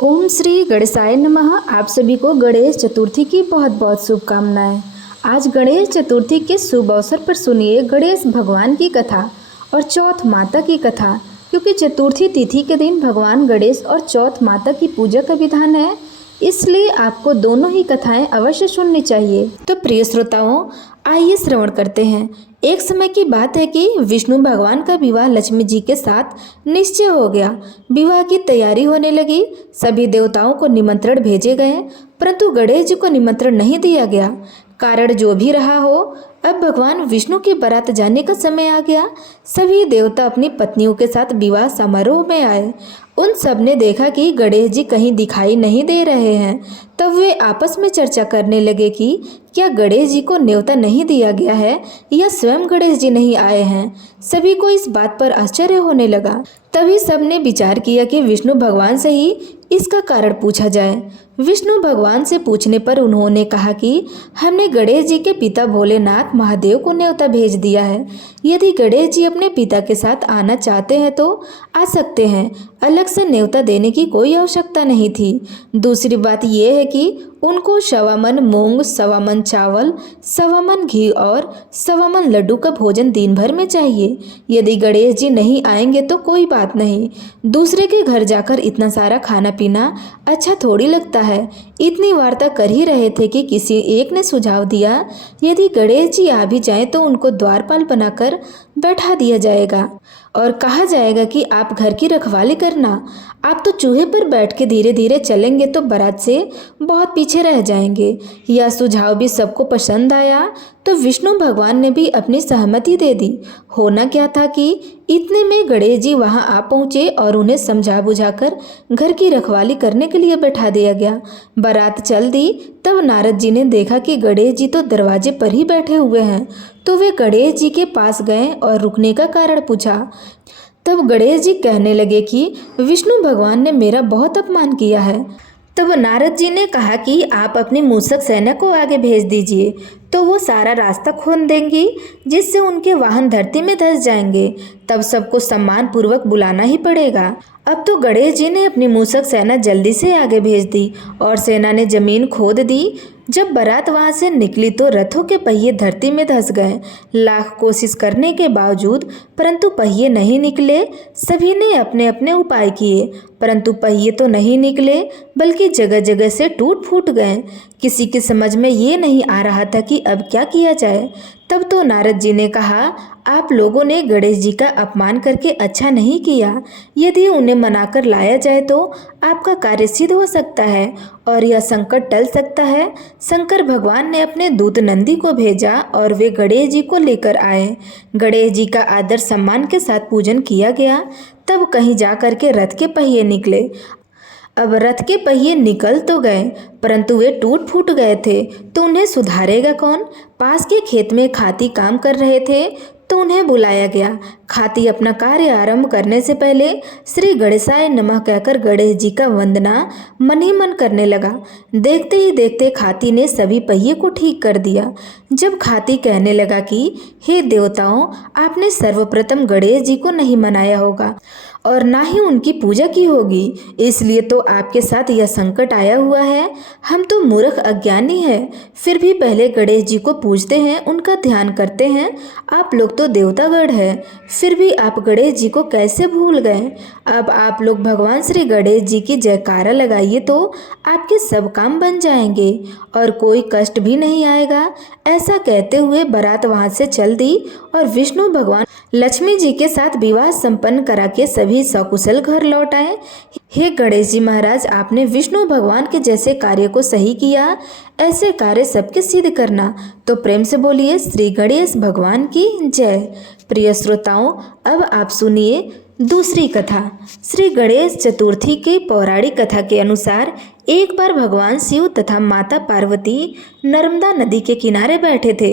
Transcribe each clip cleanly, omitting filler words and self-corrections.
ओम श्री गणेशाय नमः। आप सभी को गणेश चतुर्थी की बहुत बहुत शुभकामनाएं। आज गणेश चतुर्थी के शुभ अवसर पर सुनिए गणेश भगवान की कथा और चौथ माता की कथा, क्योंकि चतुर्थी तिथि के दिन भगवान गणेश और चौथ माता की पूजा का विधान है, इसलिए आपको दोनों ही कथाएं अवश्य सुननी चाहिए। तो प्रिय श्रोताओं, आइए श्रवण करते हैं। एक समय की बात है कि विष्णु भगवान का विवाह लक्ष्मी जी के साथ निश्चय हो गया। विवाह की तैयारी होने लगी। सभी देवताओं को निमंत्रण भेजे गए, परंतु गणेश जी को निमंत्रण नहीं दिया गया। कारण जो भी रहा हो, अब भगवान विष्णु की बारात जाने का समय आ गया। सभी देवता अपनी पत्नियों के साथ विवाह समारोह में आए। उन सब ने देखा कि गणेश जी कहीं दिखाई नहीं दे रहे हैं। तब वे आपस में चर्चा करने लगे कि क्या गणेश जी को न्योता नहीं दिया गया है या स्वयं गणेश जी नहीं आए हैं। सभी को इस बात पर आश्चर्य होने लगा। तभी सबने विचार किया कि विष्णु भगवान से ही इसका कारण पूछा जाए। विष्णु भगवान से पूछने पर उन्होंने कहा कि हमने गणेश जी के पिता भोलेनाथ महादेव को न्योता भेज दिया है। यदि गणेश जी अपने पिता के साथ आना चाहते हैं तो आ सकते हैं, अलग से न्योता देने की कोई आवश्यकता नहीं थी। दूसरी बात यह है कि उनको 1.25 मन मूंग, 1.25 मन चावल, 1.25 मन घी और 1.25 मन लड्डू का भोजन दिन भर में चाहिए। यदि गणेश जी नहीं आएंगे तो कोई बात नहीं, दूसरे के घर जाकर इतना सारा खाना पीना अच्छा थोड़ी लगता है। इतनी वार्ता कर ही रहे थे कि किसी एक ने सुझाव दिया, यदि गणेश जी आ भी जाएं तो उनको द्वारपाल बनाकर बैठा दिया जाएगा और कहा जाएगा कि आप घर की रखवाली करना। आप तो चूहे पर बैठ के धीरे धीरे चलेंगे तो बारात से बहुत पीछे रह जाएंगे। यह सुझाव भी सबको पसंद आया, तो विष्णु भगवान ने भी अपनी सहमति दे दी। होना क्या था कि इतने में गणेश जी वहां आ पहुंचे और उन्हें समझा बुझाकर घर की रखवाली करने के लिए बैठा दिया गया। बारात चल दी। तब नारद जी ने देखा कि गणेश जी तो दरवाजे पर ही बैठे हुए हैं, तो वे गणेश जी के पास गए और रुकने का कारण पूछा। तब गणेश जी कहने लगे कि विष्णु भगवान ने मेरा बहुत अपमान किया है। तब नारद जी ने कहा कि आप अपनी मूषक सेना को आगे भेज दीजिए, तो वो सारा रास्ता खोल देंगी, जिससे उनके वाहन धरती में धंस जाएंगे। तब सबको सम्मान पूर्वक बुलाना ही पड़ेगा। अब तो गणेश जी ने अपनी मूषक सेना जल्दी से आगे भेज दी और सेना ने जमीन खोद दी। जब बारात वहां से निकली तो रथों के पहिए धरती में धंस गए। लाख कोशिश करने के बावजूद परंतु पहिए नहीं निकले। सभी ने अपने अपने उपाय किए, परंतु पहिए तो नहीं निकले, बल्कि जगह जगह से टूट फूट गए। किसी की समझ में ये नहीं आ रहा था कि अब क्या किया जाए। तब तो नारद जी ने कहा, आप लोगों ने गणेश जी का अपमान करके अच्छा नहीं किया। यदि उन्हें मनाकर लाया जाए तो आपका कार्य सिद्ध हो सकता है और यह संकट टल सकता है। शंकर भगवान ने अपने दूत नंदी को भेजा और वे गणेश जी को लेकर आए। गणेश जी का आदर सम्मान के साथ पूजन किया गया। तब कहीं जा कर के रथ के पहिए निकले। अब रथ के पहिए निकल तो गए, परंतु वे टूट फूट गए थे, तो उन्हें सुधारेगा कौन। पास के खेत में खाती काम कर रहे थे, तो उन्हें बुलाया गया। खाती अपना कार्य आरंभ करने से पहले श्री गणेशाय नमः कहकर गणेश जी का वंदना मन ही मन करने लगा। देखते ही देखते खाती ने सभी पहिए को ठीक कर दिया। जब खाती कहने लगा कि हे देवताओं, आपने सर्वप्रथम गणेश जी को नहीं मनाया होगा और ना ही उनकी पूजा की होगी, इसलिए तो आपके साथ यह संकट आया हुआ है। हम तो मूर्ख अज्ञानी हैं, फिर भी पहले गणेश जी को पूजते हैं, उनका ध्यान करते हैं। आप लोग तो देवतागण हैं, फिर भी आप गणेश जी को कैसे भूल गए। अब आप लोग भगवान श्री गणेश जी की जयकारा लगाइए तो आपके सब काम बन जाएंगे और कोई कष्ट भी नहीं आएगा। ऐसा कहते हुए बारात वहां से चल दी और विष्णु भगवान लक्ष्मी जी के साथ विवाह संपन्न करा के सभी सकुशल घर लौट आए। हे गणेश जी महाराज, आपने विष्णु भगवान के जैसे कार्य को सही किया, ऐसे कार्य सबके सिद्ध करना। तो प्रेम से बोलिए श्री गणेश भगवान की जय। प्रिय श्रोताओं, अब आप सुनिए दूसरी कथा। श्री गणेश चतुर्थी के पौराणिक कथा के अनुसार एक बार भगवान शिव तथा माता पार्वती नर्मदा नदी के किनारे बैठे थे।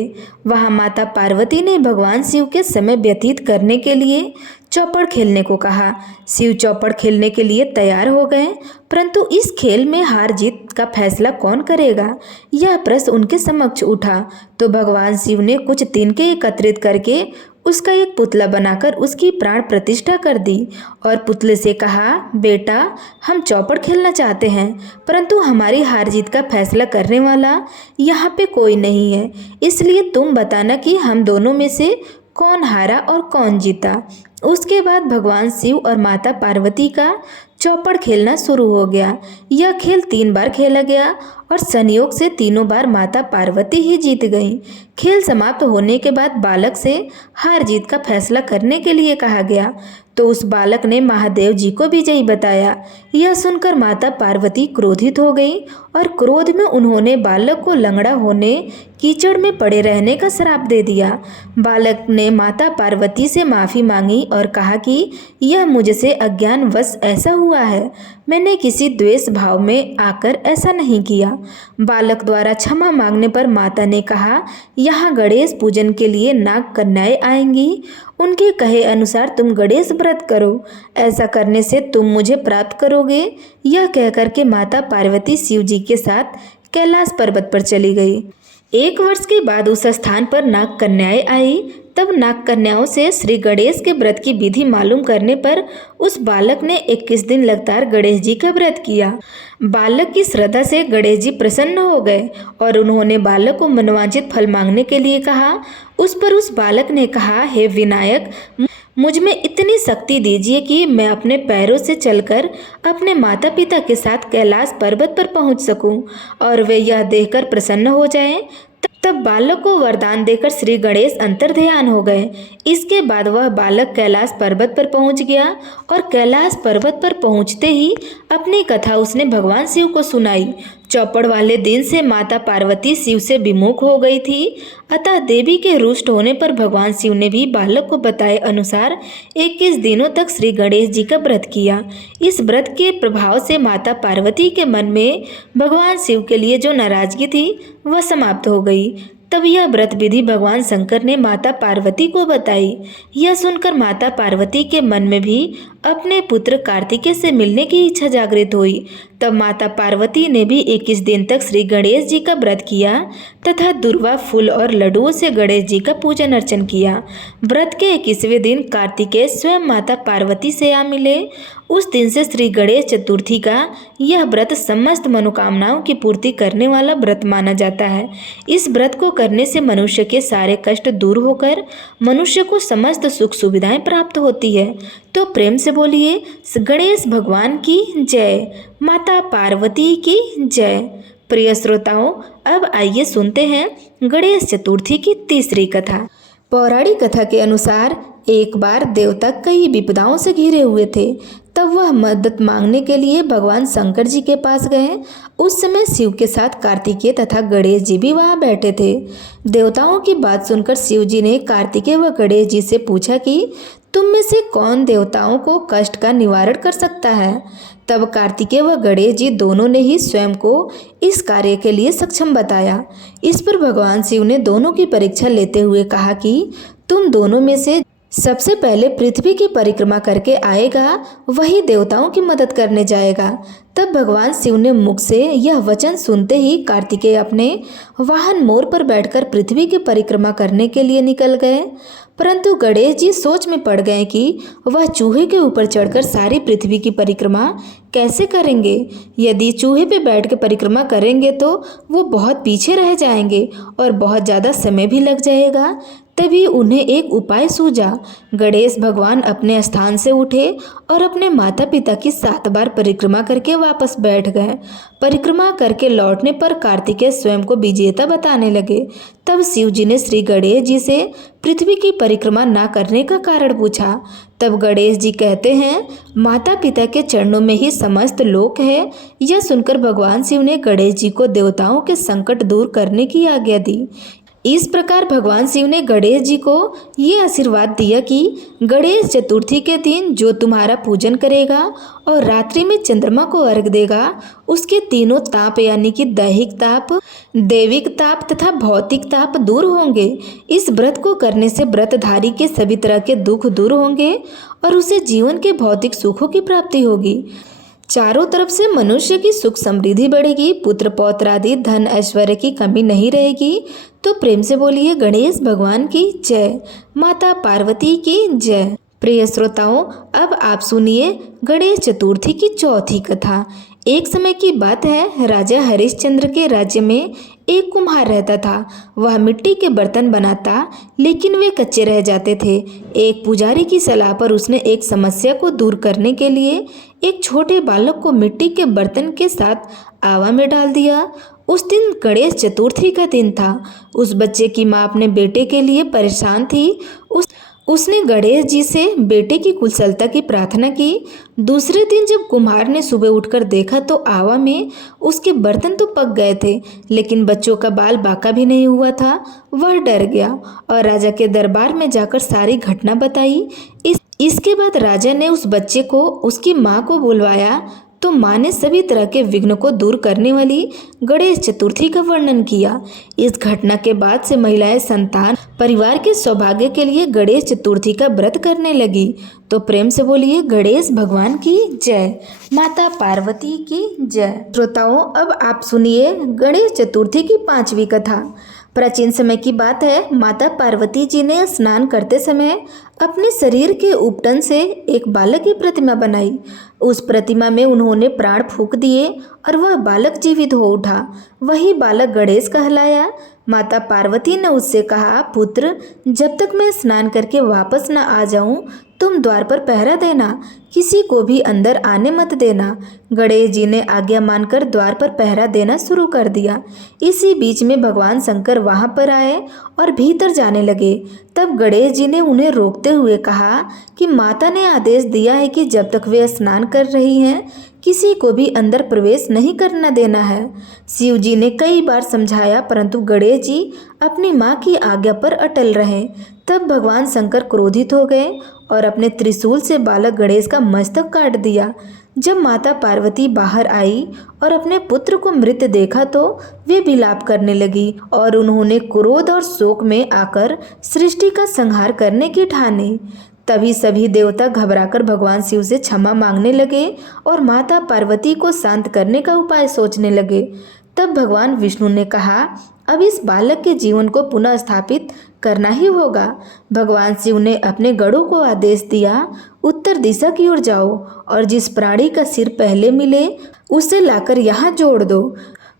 वहां माता पार्वती ने भगवान शिव के समय व्यतीत करने के लिए चौपड़ खेलने को कहा। शिव चौपड़ खेलने के लिए तैयार हो गए, परंतु इस खेल में हार जीत का फैसला कौन करेगा, यह प्रश्न उनके समक्ष उठा। तो भगवान शिव ने कुछ तिनके एकत्रित करके उसका एक पुतला बनाकर उसकी प्राण प्रतिष्ठा कर दी और पुतले से कहा, बेटा हम चौपड़ खेलना चाहते हैं, परंतु हमारी हार जीत का फैसला करने वाला यहाँ पे कोई नहीं है, इसलिए तुम बताना कि हम दोनों में से कौन हारा और कौन जीता। उसके बाद भगवान शिव और माता पार्वती का चौपड़ खेलना शुरू हो गया। यह खेल 3 बार खेला गया और संयोग से तीनों बार माता पार्वती ही जीत गईं। खेल समाप्त होने के बाद बालक से हार जीत का फैसला करने के लिए कहा गया, तो उस बालक ने महादेव जी को विजयी बताया। यह सुनकर माता पार्वती क्रोधित हो गई और क्रोध में उन्होंने बालक को लंगड़ा होने, कीचड़ में पड़े रहने का श्राप दे दिया। बालक ने माता पार्वती से माफ़ी मांगी और कहा कि यह मुझसे अज्ञानवश ऐसा हुआ है, मैंने किसी द्वेष भाव में आकर ऐसा नहीं किया। बालक द्वारा क्षमा मांगने पर माता ने कहा, यहाँ गणेश पूजन के लिए नाग कन्याएं आएंगी, उनके कहे अनुसार तुम गणेश व्रत करो, ऐसा करने से तुम मुझे प्राप्त करोगे। यह कहकर के माता पार्वती शिव जी के साथ कैलाश पर्वत पर चली गई। 1 वर्ष के बाद उस स्थान पर नाग कन्याएं आई। तब नाग कन्याओं से श्री गणेश के व्रत की विधि मालूम करने पर उस बालक ने 21 दिन लगातार गणेश जी का व्रत किया। बालक की श्रद्धा से गणेश जी प्रसन्न हो गए और उन्होंने बालक को मनोवांछित फल मांगने के लिए कहा। उस पर उस बालक ने कहा, हे विनायक, मुझ में इतनी शक्ति दीजिए कि मैं अपने पैरों से चलकर अपने माता पिता के साथ कैलाश पर्वत पर पहुंच सकूं और वे यह देखकर प्रसन्न हो जाएं। तब बालक को वरदान देकर श्री गणेश अंतर्ध्यान हो गए। इसके बाद वह बालक कैलाश पर्वत पर पहुंच गया और कैलाश पर्वत पर पहुंचते ही अपनी कथा उसने भगवान शिव को सुनाई। चौपड़ वाले दिन से माता पार्वती शिव से विमुख हो गई थी, अतः देवी के रुष्ट होने पर भगवान शिव ने भी बालक को बताए अनुसार 21 दिनों तक श्री गणेश जी का व्रत किया। इस व्रत के प्रभाव से माता पार्वती के मन में भगवान शिव के लिए जो नाराजगी थी वह समाप्त हो गई। तब यह व्रत विधि भगवान शंकर ने माता पार्वती को बताई। यह सुनकर माता पार्वती के मन में भी अपने पुत्र कार्तिकेय से मिलने की इच्छा जागृत हुई। तब माता पार्वती ने भी 21 दिन तक श्री गणेश जी का व्रत किया तथा दुर्वा फूल और लड्डुओं से गणेश जी का पूजन अर्चन किया। व्रत के 21वें दिन कार्तिकेय स्वयं माता पार्वती से आ मिले। उस दिन से श्री गणेश चतुर्थी का यह व्रत समस्त मनोकामनाओं की पूर्ति करने वाला व्रत माना जाता है। इस व्रत को करने से मनुष्य के सारे कष्ट दूर होकर मनुष्य को समस्त सुख सुविधाएं प्राप्त होती है। तो प्रेम से बोलिए गणेश भगवान की जय, माता पार्वती की जय। प्रिय श्रोताओं, अब आइए सुनते हैं गणेश चतुर्थी की तीसरी कथा। पौराणिक कथा के अनुसार एक बार देवता कई विपदाओं से घिरे हुए थे। तब वह मदद मांगने के लिए भगवान शंकर जी के पास गए। उस समय शिव के साथ कार्तिकेय तथा गणेश जी भी वहां बैठे थे। देवताओं की बात सुनकर शिव जी ने कार्तिकेय व गणेश जी से पूछा कि तुम में से कौन देवताओं को कष्ट का निवारण कर सकता है। तब कार्तिकेय व गणेश जी दोनों ने ही स्वयं को इस कार्य के लिए सक्षम बताया। इस पर भगवान शिव ने दोनों की परीक्षा लेते हुए कहा कि तुम दोनों में से सबसे पहले पृथ्वी की परिक्रमा करके आएगा वही देवताओं की मदद करने जाएगा। तब भगवान शिव ने मुख से यह वचन सुनते ही कार्तिकेय अपने वाहन मोर पर बैठकर पृथ्वी की परिक्रमा करने के लिए निकल गए। परंतु गणेश जी सोच में पड़ गए कि वह चूहे के ऊपर चढ़कर सारी पृथ्वी की परिक्रमा कैसे करेंगे। यदि चूहे पे बैठ के परिक्रमा करेंगे तो वो बहुत पीछे रह जाएंगे और बहुत ज़्यादा समय भी लग जाएगा। तभी उन्हें एक उपाय सूझा। गणेश भगवान अपने स्थान से उठे और अपने माता पिता की 7 बार परिक्रमा करके वापस बैठ गए। परिक्रमा करके लौटने पर कार्तिकेय स्वयं को विजेता बताने लगे। तब शिव जी ने श्री गणेश जी से पृथ्वी की परिक्रमा ना करने का कारण पूछा। तब गणेश जी कहते हैं, माता पिता के चरणों में ही समस्त लोक है। यह सुनकर भगवान शिव ने गणेश जी को देवताओं के संकट दूर करने की आज्ञा दी। इस प्रकार भगवान शिव ने गणेश जी को ये आशीर्वाद दिया कि गणेश चतुर्थी के दिन जो तुम्हारा पूजन करेगा और रात्रि में चंद्रमा को अर्घ देगा, उसके तीनों ताप यानी कि दैहिक ताप, दैविक ताप तथा भौतिक ताप दूर होंगे। इस व्रत को करने से व्रतधारी के सभी तरह के दुख दूर होंगे और उसे जीवन के भौतिक सुखों की प्राप्ति होगी। चारों तरफ से मनुष्य की सुख समृद्धि बढ़ेगी, पुत्र पौत्र आदि धन ऐश्वर्य की कमी नहीं रहेगी। तो प्रेम से बोलिए गणेश भगवान की जय, माता पार्वती की जय। प्रिय श्रोताओं, अब आप सुनिए गणेश चतुर्थी की चौथी कथा। एक समय की बात है, राजा हरिश्चंद्र के राज्य में एक कुम्हार रहता था। वह मिट्टी के बर्तन बनाता, लेकिन वे कच्चे रह जाते थे। एक पुजारी की सलाह पर उसने एक समस्या को दूर करने के लिए एक छोटे बालक को मिट्टी के बर्तन के साथ आवा में डाल दिया। उस दिन गणेश चतुर्थी का दिन था। उस बच्चे की माँ अपने बेटे के लिए परेशान थी। उसने गणेश जी से बेटे की कुशलता की प्रार्थना की। दूसरे दिन जब कुम्हार ने सुबह उठकर देखा तो आवा में उसके बर्तन तो पक गए थे, लेकिन बच्चों का बाल बांका भी नहीं हुआ था। वह डर गया और राजा के दरबार में जाकर सारी घटना बताई। इसके बाद राजा ने उस बच्चे को उसकी माँ को बुलवाया तो माँ ने सभी तरह के विघ्न को दूर करने वाली गणेश चतुर्थी का वर्णन किया। इस घटना के बाद से महिलाएं संतान परिवार के सौभाग्य के लिए गणेश चतुर्थी का व्रत करने लगी। तो प्रेम से बोलिए गणेश भगवान की जय, माता पार्वती की जय। श्रोताओं, अब आप सुनिए गणेश चतुर्थी की पांचवी कथा। प्राचीन समय की बात है, माता पार्वती जी ने स्नान करते समय अपने शरीर के उपटन से एक बालक की प्रतिमा बनाई। उस प्रतिमा में उन्होंने प्राण फूंक दिए और वह बालक जीवित हो उठा। वही बालक गणेश कहलाया। माता पार्वती ने उससे कहा, पुत्र, जब तक मैं स्नान करके वापस न आ जाऊं तुम द्वार पर पहरा देना, किसी को भी अंदर आने मत देना। गणेश जी ने आज्ञा मानकर द्वार पर पहरा देना शुरू कर दिया। इसी बीच में भगवान शंकर वहां पर आए और भीतर जाने लगे। तब गणेश जी ने उन्हें रोकते हुए कहा कि माता ने आदेश दिया है कि जब तक वे स्नान कर रही हैं किसी को भी अंदर प्रवेश नहीं करना देना है। शिव जी ने कई बार समझाया, परंतु गणेश जी अपनी माँ की आज्ञा पर अटल रहे। तब भगवान शंकर क्रोधित हो गए और अपने त्रिशूल से बालक गणेश का मस्तक काट दिया। जब माता पार्वती बाहर आई और अपने पुत्र को मृत देखा तो वे विलाप करने लगी और उन्होंने क्रोध और शोक में आकर सृष्टि का संहार करने की ठानी। तभी सभी देवता घबराकर भगवान शिव से क्षमा मांगने लगे और माता पार्वती को शांत करने का उपाय सोचने लगे। तब भगवान विष्णु ने कहा, अब इस बालक के जीवन को पुनः स्थापित करना ही होगा। भगवान शिव ने अपने गरुड़ को आदेश दिया, उत्तर दिशा की ओर जाओ और जिस प्राणी का सिर पहले मिले उसे लाकर यहाँ जोड़ दो।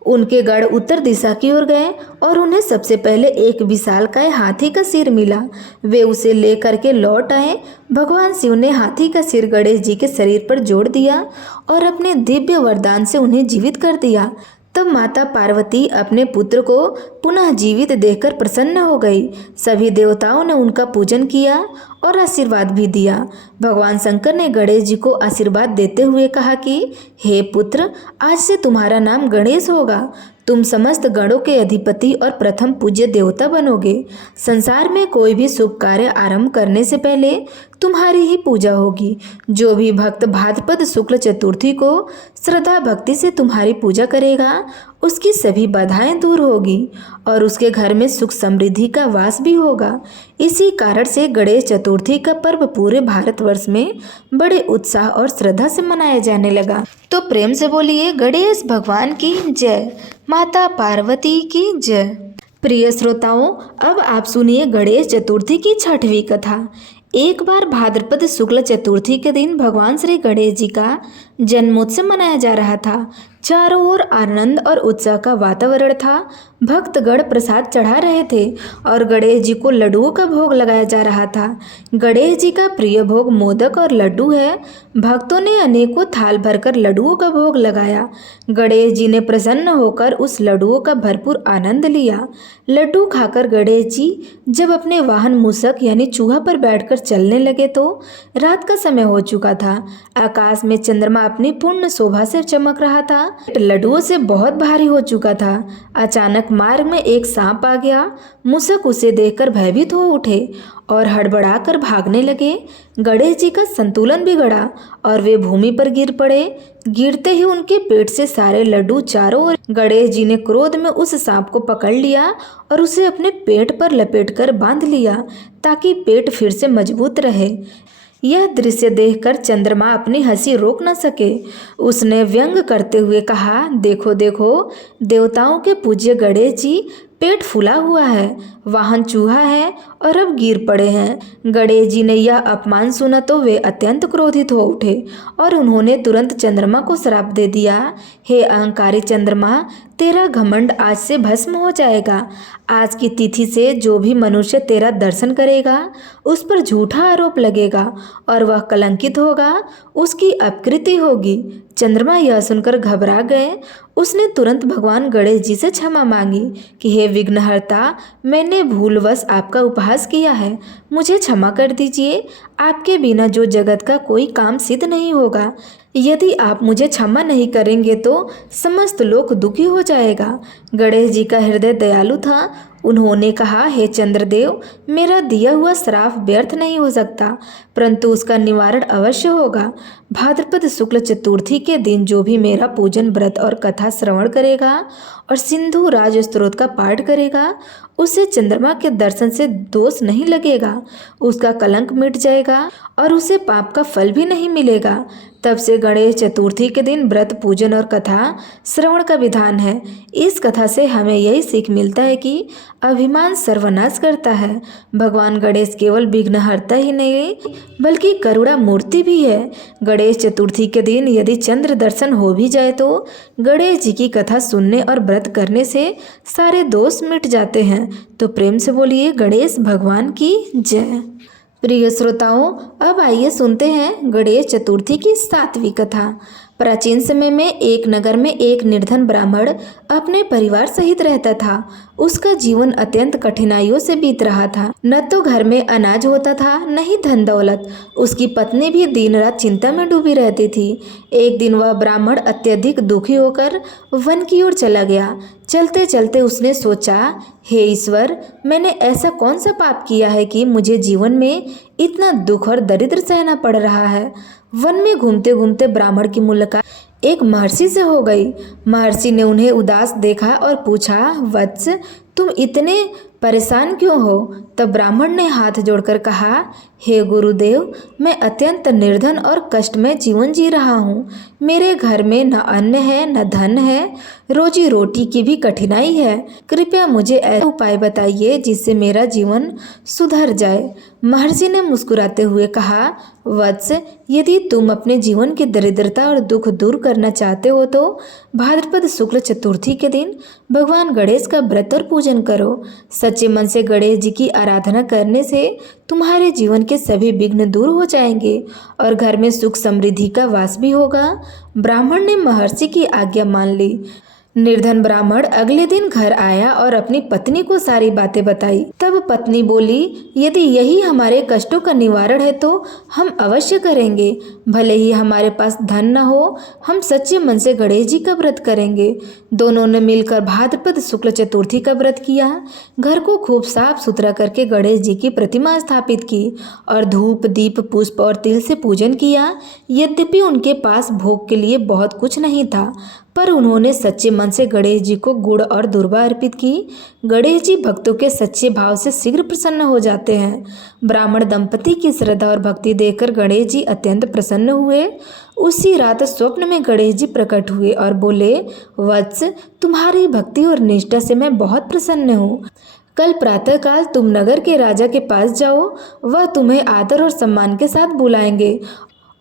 उनके गढ़ उत्तर दिशा की ओर गए और उन्हें सबसे पहले एक विशालकाय हाथी का सिर मिला। वे उसे लेकर के लौट आए। भगवान शिव ने हाथी का सिर गणेश जी के शरीर पर जोड़ दिया और अपने दिव्य वरदान से उन्हें जीवित कर दिया। तब माता पार्वती अपने पुत्र को पुनः जीवित देखकर प्रसन्न हो गई। सभी देवताओं ने उनका पूजन किया और आशीर्वाद भी दिया। भगवान शंकर ने गणेश जी को आशीर्वाद देते हुए कहा कि हे पुत्र, आज से तुम्हारा नाम गणेश होगा। तुम समस्त गणों के अधिपति और प्रथम पूज्य देवता बनोगे। संसार में कोई भी शुभ कार्य आरंभ करने से पहले तुम्हारी ही पूजा होगी। जो भी भक्त भाद्रपद शुक्ल चतुर्थी को श्रद्धा भक्ति से तुम्हारी पूजा करेगा उसकी सभी बाधाएं दूर होगी और उसके घर में सुख समृद्धि का वास भी होगा। इसी कारण से गणेश चतुर्थी का पर्व पूरे भारतवर्ष में बड़े उत्साह और श्रद्धा से मनाया जाने लगा। तो प्रेम से बोलिए गणेश भगवान की जय, माता पार्वती की जय। प्रिय श्रोताओं, अब आप सुनिए गणेश चतुर्थी की छठवीं कथा। एक बार भाद्रपद शुक्ल चतुर्थी के दिन भगवान श्री गणेश जी का जन्मोत्सव मनाया जा रहा था। चारों ओर आनंद और उत्साह का वातावरण था। भक्तगण प्रसाद चढ़ा रहे थे और गणेश जी को लड्डुओं का भोग लगाया जा रहा था। गणेश जी का प्रिय भोग मोदक और लड्डू है। भक्तों ने अनेकों थाल भरकर लड्डुओं का भोग लगाया। गणेश जी ने प्रसन्न होकर उस लड्डुओं का भरपूर आनंद लिया। लड्डू खाकर गणेश जी जब अपने वाहन मूषक यानी चूहा पर बैठकर चलने लगे तो रात का समय हो चुका था। आकाश में चंद्रमा अपनी पूर्ण शोभा से चमक रहा था। लड्डुओं से बहुत भारी हो चुका था। अचानक मार्ग में एक सांप आ गया। मूषक उसे देखकर भयभीत हो उठे और हड़बड़ाकर भागने लगे। गणेश जी का संतुलन बिगड़ा और वे भूमि पर गिर पड़े। गिरते ही उनके पेट से सारे लड्डू चारों ओर। गणेश जी ने क्रोध में उस सांप को पकड़ लिया और उसे अपने पेट पर लपेटकर बांध लिया ताकि पेट फिर से मजबूत रहे। यह दृश्य देखकर चंद्रमा अपनी हंसी रोक न सके। उसने व्यंग करते हुए कहा, देखो देखो, देवताओं के पूज्य गणेश जी पेट फूला हुआ है, वाहन चूहा है और अब गिर पड़े हैं। गणेश जी ने यह अपमान सुना तो वे अत्यंत क्रोधित हो उठे और उन्होंने तुरंत चंद्रमा को श्राप दे दिया, हे अहंकारी चंद्रमा, तेरा घमंड आज से भस्म हो जाएगा। आज की तिथि से जो भी मनुष्य तेरा दर्शन करेगा उस पर झूठा आरोप लगेगा और वह कलंकित होगा, उसकी अपकृति होगी। चंद्रमा यह सुनकर घबरा गए। उसने तुरंत भगवान गणेश जी से क्षमा मांगी कि हे विघ्नहर्ता, मैंने भूलवश आपका उपहास किया है, मुझे क्षमा कर दीजिए। आपके बिना जो जगत का कोई काम सिद्ध नहीं होगा। यदि आप मुझे क्षमा नहीं करेंगे तो समस्त लोक दुखी हो जाएगा। गणेश जी का हृदय दयालु था। उन्होंने कहा, हे चंद्रदेव, मेरा दिया हुआ श्राप व्यर्थ नहीं हो सकता, परंतु उसका निवारण अवश्य होगा। भाद्रपद शुक्ल चतुर्थी के दिन जो भी मेरा पूजन, व्रत और कथा श्रवण करेगा और सिंधु राज स्तोत्र का पाठ करेगा, उसे चंद्रमा के दर्शन से दोष नहीं लगेगा, उसका कलंक मिट जाएगा और उसे पाप का फल भी नहीं मिलेगा। तब से गणेश चतुर्थी के दिन व्रत, पूजन और कथा श्रवण का विधान है। इस कथा से हमें यही सीख मिलता है कि अभिमान सर्वनाश करता है। भगवान गणेश केवल विघ्नहर्ता ही नहीं बल्कि करुणा मूर्ति भी है। गणेश चतुर्थी के दिन यदि चंद्र दर्शन हो भी जाए तो गणेश जी की कथा सुनने और व्रत करने से सारे दोष मिट जाते हैं। तो प्रेम से बोलिए गणेश भगवान की जय। प्रिय श्रोताओं, अब आइए सुनते हैं गणेश चतुर्थी की 7वीं कथा। प्राचीन समय में एक नगर में एक निर्धन ब्राह्मण अपने परिवार सहित रहता था। उसका जीवन अत्यंत कठिनाइयों से बीत रहा था। न तो घर में अनाज होता था, न ही धन दौलत। उसकी पत्नी भी दिन रात चिंता में डूबी रहती थी। एक दिन वह ब्राह्मण अत्यधिक दुखी होकर वन की ओर चला गया। चलते चलते उसने सोचा, हे ईश्वर, मैंने ऐसा कौन सा पाप किया है कि मुझे जीवन में इतना दुख और दरिद्र सहना पड़ रहा है। वन में घूमते घूमते ब्राह्मण की मुलाकात एक महर्षि से हो गई। महर्षि ने उन्हें उदास देखा और पूछा, वत्स, तुम इतने परेशान क्यों हो? तब ब्राह्मण ने हाथ जोड़कर कहा, हे गुरुदेव, मैं अत्यंत निर्धन और कष्टमय जीवन जी रहा हूँ। मेरे घर में न अन्न है, न धन है, रोजी रोटी की भी कठिनाई है। कृपया मुझे ऐसा उपाय बताइए जिससे मेरा जीवन सुधर जाए। महर्षि ने मुस्कुराते हुए कहा, वत्स, यदि तुम अपने जीवन की दरिद्रता और दुख दूर करना चाहते हो तो भाद्रपद शुक्ल चतुर्थी के दिन भगवान गणेश का व्रत और पूजन करो। सच्चे मन से गणेश जी की आराधना करने से तुम्हारे जीवन के सभी विघ्न दूर हो जाएंगे और घर में सुख समृद्धि का वास भी होगा। ब्राह्मण ने महर्षि की आज्ञा मान ली। निर्धन ब्राह्मण अगले दिन घर आया और अपनी पत्नी को सारी बातें बताई। तब पत्नी बोली, यदि यही हमारे कष्टों का निवारण है तो हम अवश्य करेंगे। भले ही हमारे पास धन न हो, हम सच्चे मन से गणेश जी का व्रत करेंगे। दोनों ने मिलकर भाद्रपद शुक्ल चतुर्थी का व्रत किया। घर को खूब साफ सुथरा करके गणेश जी की प्रतिमा स्थापित की और धूप, दीप, पुष्प और तिल से पूजन किया। यद्यपि उनके पास भोग के लिए बहुत कुछ नहीं था, पर उन्होंने सच्चे मन से गणेश जी को गुड़ और दुर्वा अर्पित की। गणेश जी भक्तों के सच्चे भाव से शीघ्र प्रसन्न हो जाते हैं। ब्राह्मण दंपति की श्रद्धा और भक्ति देखकर गणेश जी अत्यंत प्रसन्न हुए। उसी रात स्वप्न में गणेश जी प्रकट हुए और बोले, वत्स, तुम्हारी भक्ति और निष्ठा से मैं बहुत प्रसन्न हूँ। कल प्रातःकाल तुम नगर के राजा के पास जाओ, वह तुम्हें आदर और सम्मान के साथ बुलाएंगे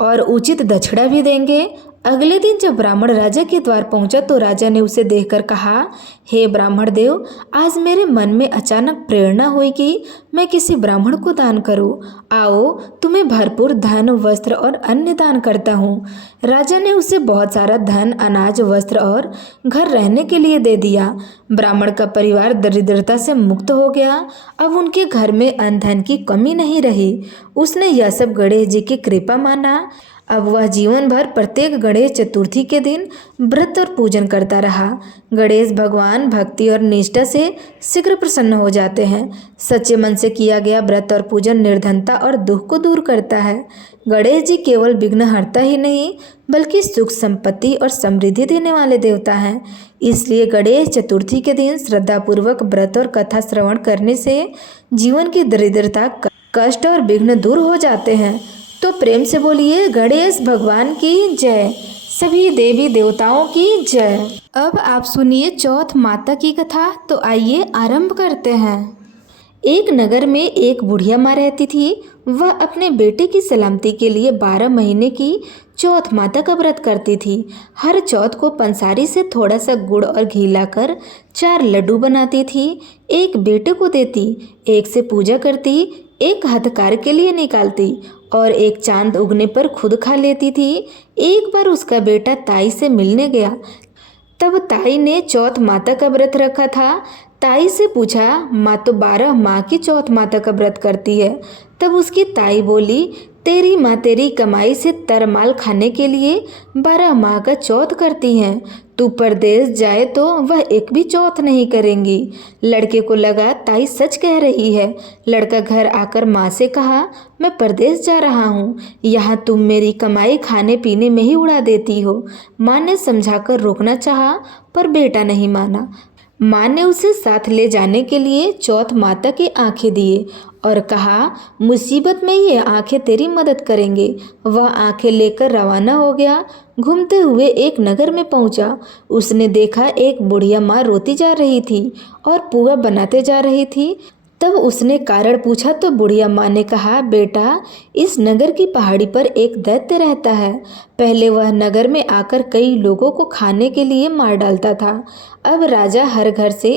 और उचित दक्षिणा भी देंगे। अगले दिन जब ब्राह्मण राजा के द्वार पहुंचा तो राजा ने उसे देखकर कहा, हे ब्राह्मण देव, आज मेरे मन में अचानक प्रेरणा हुई कि मैं किसी ब्राह्मण को दान करूं। आओ, तुम्हें भरपूर धन, वस्त्र और अन्न दान करता हूं। राजा ने उसे बहुत सारा धन, अनाज, वस्त्र और घर रहने के लिए दे दिया। ब्राह्मण का परिवार दरिद्रता से मुक्त हो गया। अब उनके घर में अन्न धन की कमी नहीं रही। उसने यह सब गणेश जी की कृपा माना। अब वह जीवन भर प्रत्येक गणेश चतुर्थी के दिन व्रत और पूजन करता रहा। गणेश भगवान भक्ति और निष्ठा से शीघ्र प्रसन्न हो जाते हैं। सच्चे मन से किया गया व्रत और पूजन निर्धनता और दुख को दूर करता है। गणेश जी केवल विघ्नहर्ता ही नहीं बल्कि सुख, संपत्ति और समृद्धि देने वाले देवता हैं। इसलिए गणेश चतुर्थी के दिन श्रद्धापूर्वक व्रत और कथा श्रवण करने से जीवन की दरिद्रता, कष्ट और विघ्न दूर हो जाते हैं। तो प्रेम से बोलिए गणेश भगवान की जय, सभी देवी देवताओं की जय। अब आप सुनिए चौथ माता की कथा। तो आइए आरंभ करते हैं। एक नगर में एक बुढ़िया माँ रहती थी। वह अपने बेटे की सलामती के लिए 12 महीने की चौथ माता का व्रत करती थी। हर चौथ को पंसारी से थोड़ा सा गुड़ और घी लाकर 4 लड्डू बनाती थी। एक बेटे को देती, एक से पूजा करती, एक हथकार के लिए निकालती और एक चांद उगने पर खुद खा लेती थी। एक बार उसका बेटा ताई से मिलने गया। तब ताई ने चौथ माता का व्रत रखा था। ताई से पूछा, माँ तो 12 माह की चौथ माता का व्रत करती है। तब उसकी ताई बोली, तेरी माँ तेरी कमाई से तरमाल खाने के लिए 12 माह का चौथ करती हैं। तू परदेश जाए तो वह एक भी चौथ नहीं करेंगी। लड़के को लगा ताई सच कह रही है। लड़का घर आकर माँ से कहा, मैं परदेश जा रहा हूँ, यहाँ तुम मेरी कमाई खाने पीने में ही उड़ा देती हो। माँ ने समझाकर रोकना चाहा पर बेटा नहीं माना। माँ ने उसे साथ ले जाने के लिए चौथ माता की आंखें दिए और कहा, मुसीबत में ये आंखें तेरी मदद करेंगे। वह आंखें लेकर रवाना हो गया। घूमते हुए एक नगर में पहुंचा। उसने देखा एक बुढ़िया माँ रोती जा रही थी और पुआ बनाते जा रही थी। तब उसने कारण पूछा तो बुढ़िया माँ ने कहा, बेटा इस नगर की पहाड़ी पर एक दैत्य रहता है। पहले वह नगर में आकर कई लोगों को खाने के लिए मार डालता था। अब राजा हर घर से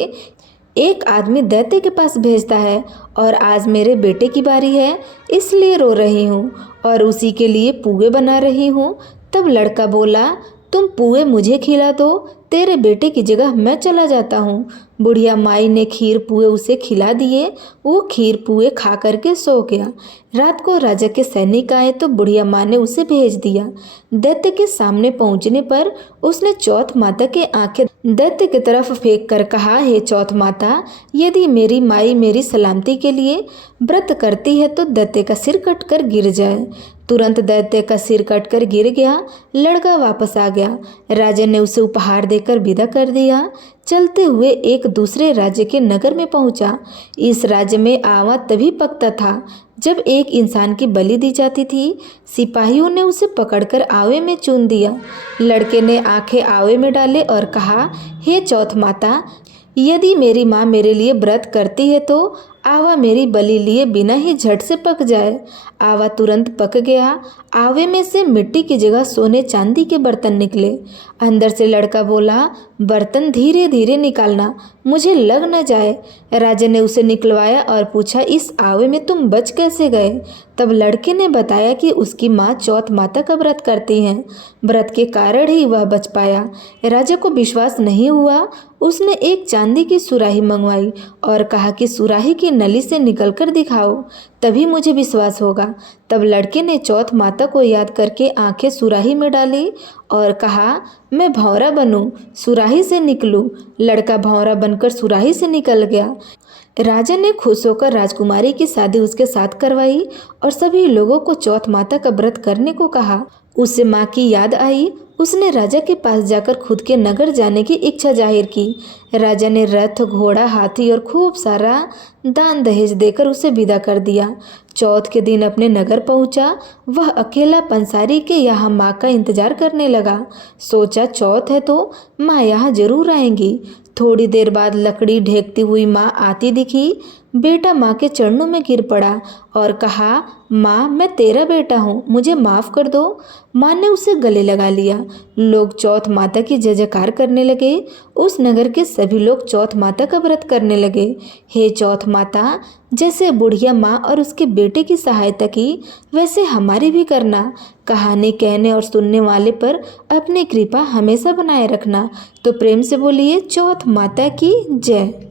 एक आदमी दैत्य के पास भेजता है और आज मेरे बेटे की बारी है, इसलिए रो रही हूँ और उसी के लिए पुए बना रही हूँ। तब लड़का बोला, तुम पुए मुझे खिला दो, तेरे बेटे की जगह मैं चला जाता हूँ। बुढ़िया माई ने खीर पुए उसे खिला दिए। वो खीर पुए खा करके सो गया। रात को राजा के सैनिक आए तो बुढ़िया माँ ने उसे भेज दिया। दैत्य के सामने पहुँचने पर उसने चौथ माता के आंखें दैत्य की तरफ फेंक कर कहा, हे चौथ माता, यदि मेरी माई मेरी सलामती के लिए व्रत करती है तो दैत्य का सिर कटकर गिर जाए। तुरंत दैत्य का सिर कटकर गिर गया। लड़का वापस आ गया। राजा ने उसे उपहार देकर विदा कर दिया। चलते हुए एक दूसरे राज्य के नगर में पहुंचा। इस राज्य में आवा तभी पकता था जब एक इंसान की बलि दी जाती थी। सिपाहियों ने उसे पकड़कर आवे में चून दिया। लड़के ने आंखें आवे में डाले और कहा, हे चौथ माता, यदि मेरी माँ मेरे लिए व्रत करती है तो आवा मेरी बलि लिए बिना ही झट से पक जाए। आवा तुरंत पक गया। आवे में से मिट्टी की जगह सोने चांदी के बर्तन निकले। अंदर से लड़का बोला, बर्तन धीरे धीरे निकालना, मुझे लग न जाए। राजा ने उसे निकलवाया और पूछा, इस आवे में तुम बच कैसे गए? तब लड़के ने बताया कि उसकी माँ चौथ माता का व्रत करती हैं। व्रत के कारण ही वह बच पाया। राजा को विश्वास नहीं हुआ। उसने एक चांदी की सुराही मंगवाई और कहा कि सुराही की नली से निकलकर दिखाओ, तभी मुझे विश्वास होगा। तब लड़के ने चौथ माता को याद करके आंखें सुराही में डाली और कहा, मैं भौरा बनूं, सुराही से निकलूं। लड़का भौरा बनकर सुराही से निकल गया। राजा ने खुश होकर राजकुमारी की शादी उसके साथ करवाई और सभी लोगों को चौथ माता का व्रत करने को कहा। उसे माँ की याद आई। उसने राजा के पास जाकर खुद के नगर जाने की इच्छा जाहिर की। राजा ने रथ, घोड़ा, हाथी और खूब सारा दान दहेज देकर उसे विदा कर दिया। चौथ के दिन अपने नगर पहुंचा। वह अकेला पंसारी के यहाँ माँ का इंतजार करने लगा। सोचा चौथ है तो माँ यहाँ जरूर आएंगी। थोड़ी देर बाद लकड़ी ढेकती हुई माँ आती दिखी। बेटा माँ के चरणों में गिर पड़ा और कहा, माँ मैं तेरा बेटा हूँ, मुझे माफ़ कर दो। माँ ने उसे गले लगा लिया। लोग चौथ माता की जय जयकार करने लगे। उस नगर के सभी लोग चौथ माता का व्रत करने लगे। हे चौथ माता, जैसे बुढ़िया माँ और उसके बेटे की सहायता की वैसे हमारी भी करना। कहानी कहने और सुनने वाले पर अपनी कृपा हमेशा बनाए रखना। तो प्रेम से बोलिए चौथ माता की जय।